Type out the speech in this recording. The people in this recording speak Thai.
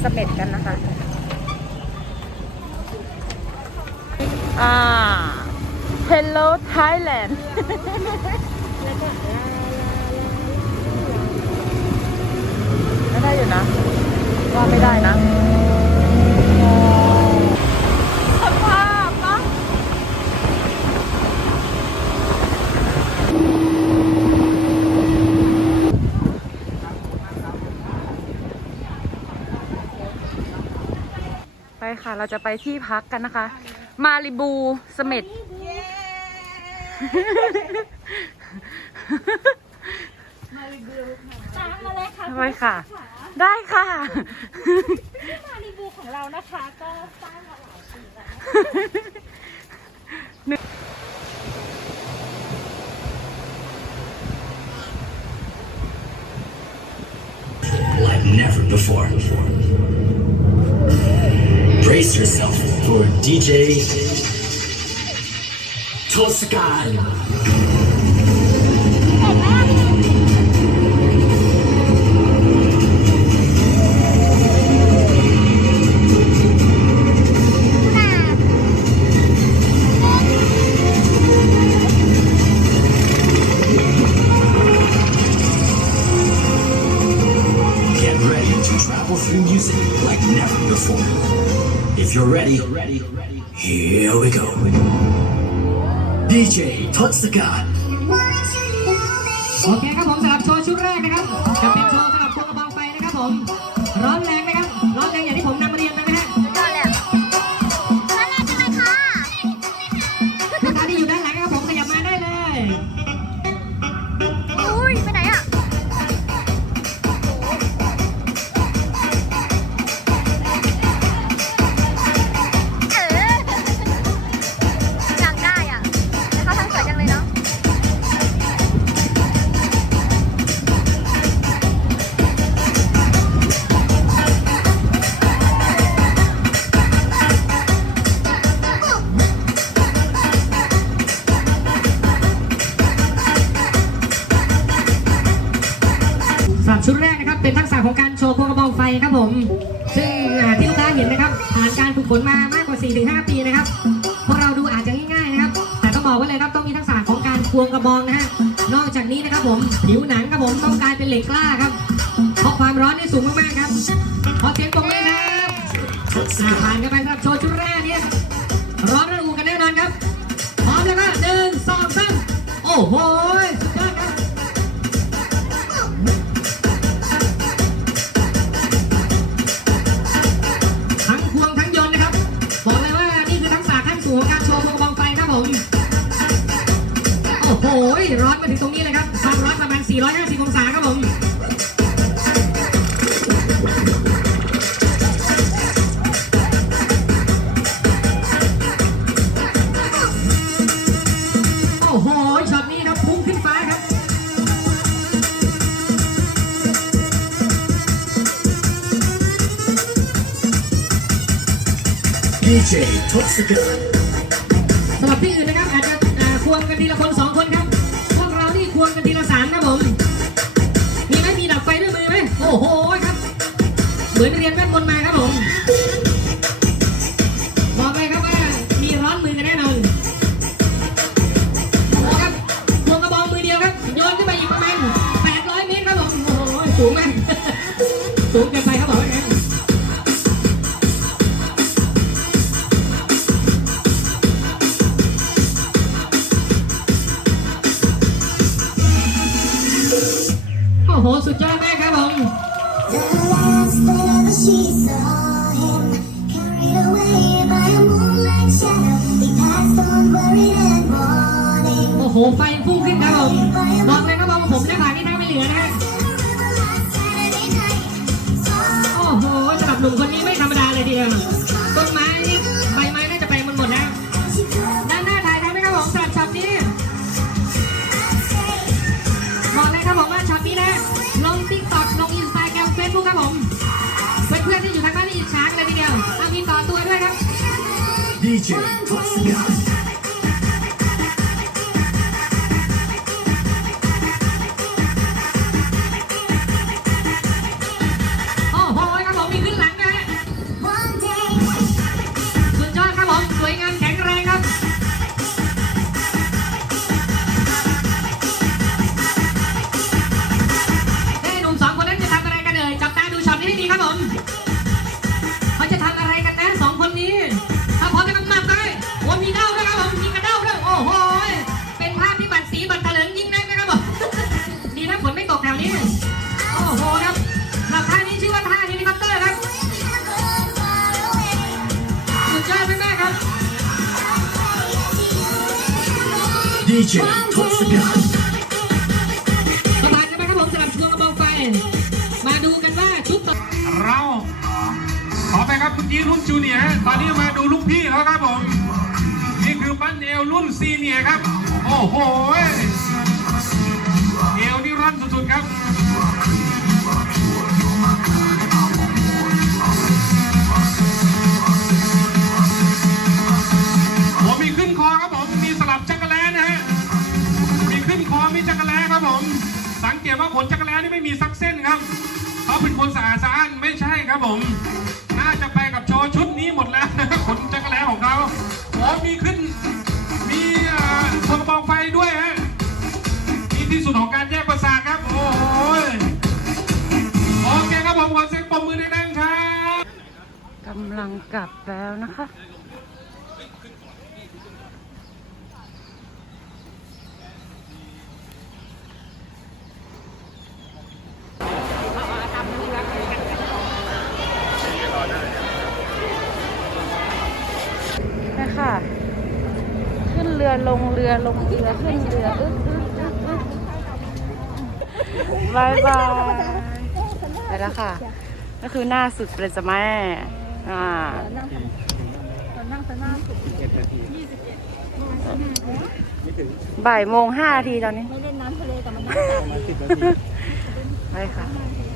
เสม็ดกันนะคะ อ่า Hello Thailand ไม่ได้อยู่นะ ว่าไม่ได้นะสภาพนะไป ค่ะ เราจะไปที่พักกันนะคะ มาริบูเสม็ดตามมาเลยค่ะไปค่ะ ได้ค่ะ มารีบูของเรานะคะ ก็สร้างมาหลายปีแล้ว like never before. Brace yourself for DJ Toscan. If you're ready, here we go. DJ Toscan. โอเคครับผม ผ่านการฝึกฝนมามากกว่า 4-5 ปีนะครับ พวกเราดูอาจจะง่ายๆนะครับ แต่ต้องบอกไว้เลยครับต้องมีทักษะของการควงกระบองนะฮะ นอกจากนี้นะครับผมผิวหนังครับผมต้องกลายเป็นเหล็กกล้าครับ เพราะความร้อนนี่สูงมากๆครับ ขอเสียงปรบมือครับผ่านกันไปสำหรับโชว์ชุดแรกเนี่ยร้อนระอุกันแน่นอนครับ พร้อมแล้วก็หนึ่งสองสามโอ้โห ร้อนมาถึงตรงนี้เลยครับความร้อนประมาณ 450 องศาครับผมโอ้โหช็อตนี้ครับพุ่งขึ้นฟ้าครับ DJ Toscan. สำหรับที่อื่นนะครับอาจจะอ่าควงกันทีละคน โอ้โหครับ เหมือนเรียนแม่นบนมาครับผมบอกไปครับว่ามีร้อนมือกันแน่นอนโอ้ครับวงกระบองมือเดียวครับโยนขึ้นไปอีกประมาณ800เมตรครับผมโอ้โหสูงมากสูงเกินไปครับผม อย่างนั้นโอ้โห สุดยอดมากครับผม The last ever she saw him, carried away by a moonlight shadow. He passed on worried and mourning. โอ้โห ไฟพุ่งขึ้นครับผมบอกเลยครับว่าผมและผ่านนี่แทบไม่เหลือนะฮะ one ดีเจทศกัณฐ์ประมาณกันไปครับผมสำหรับช่วงกระบองไฟ มาดูกันว่าชุดต่อเราขอไปครับคุณยีรุ่นจูเนียตอนนี้มาดูลูกพี่แล้วครับผม นี่คือปั้นเอวรุ่นซีเนียครับ โอ้โหเอวนี่รันสุดๆครับ ไม่ใช่ครับผม น่าจะไปกับโชว์ชุดนี้หมดแล้วขนจักรแล้ของเขาโอ้มีขึ้น มีเอ่อพวงบองไฟด้วยฮะมีที่สุดของการแยกประสาทครับ โอ้โหโอเคครับผมขอเสียงปรบมือไดังๆครับกำลังกลับแล้วนะคะ นี่ค่ะ ขึ้นเรือลงเรือลงเรือขึ้นเรืออึ๊กอึ๊กอึ๊กอึ๊กบายบายไปแล้วค่ะ ก็คือหน้าสุดเลยจ้ะแม่อ่าบ่ายโมงห้านาทีตอนนี้ไม่เล่นน้ำทะเลแต่มันไปค่ะน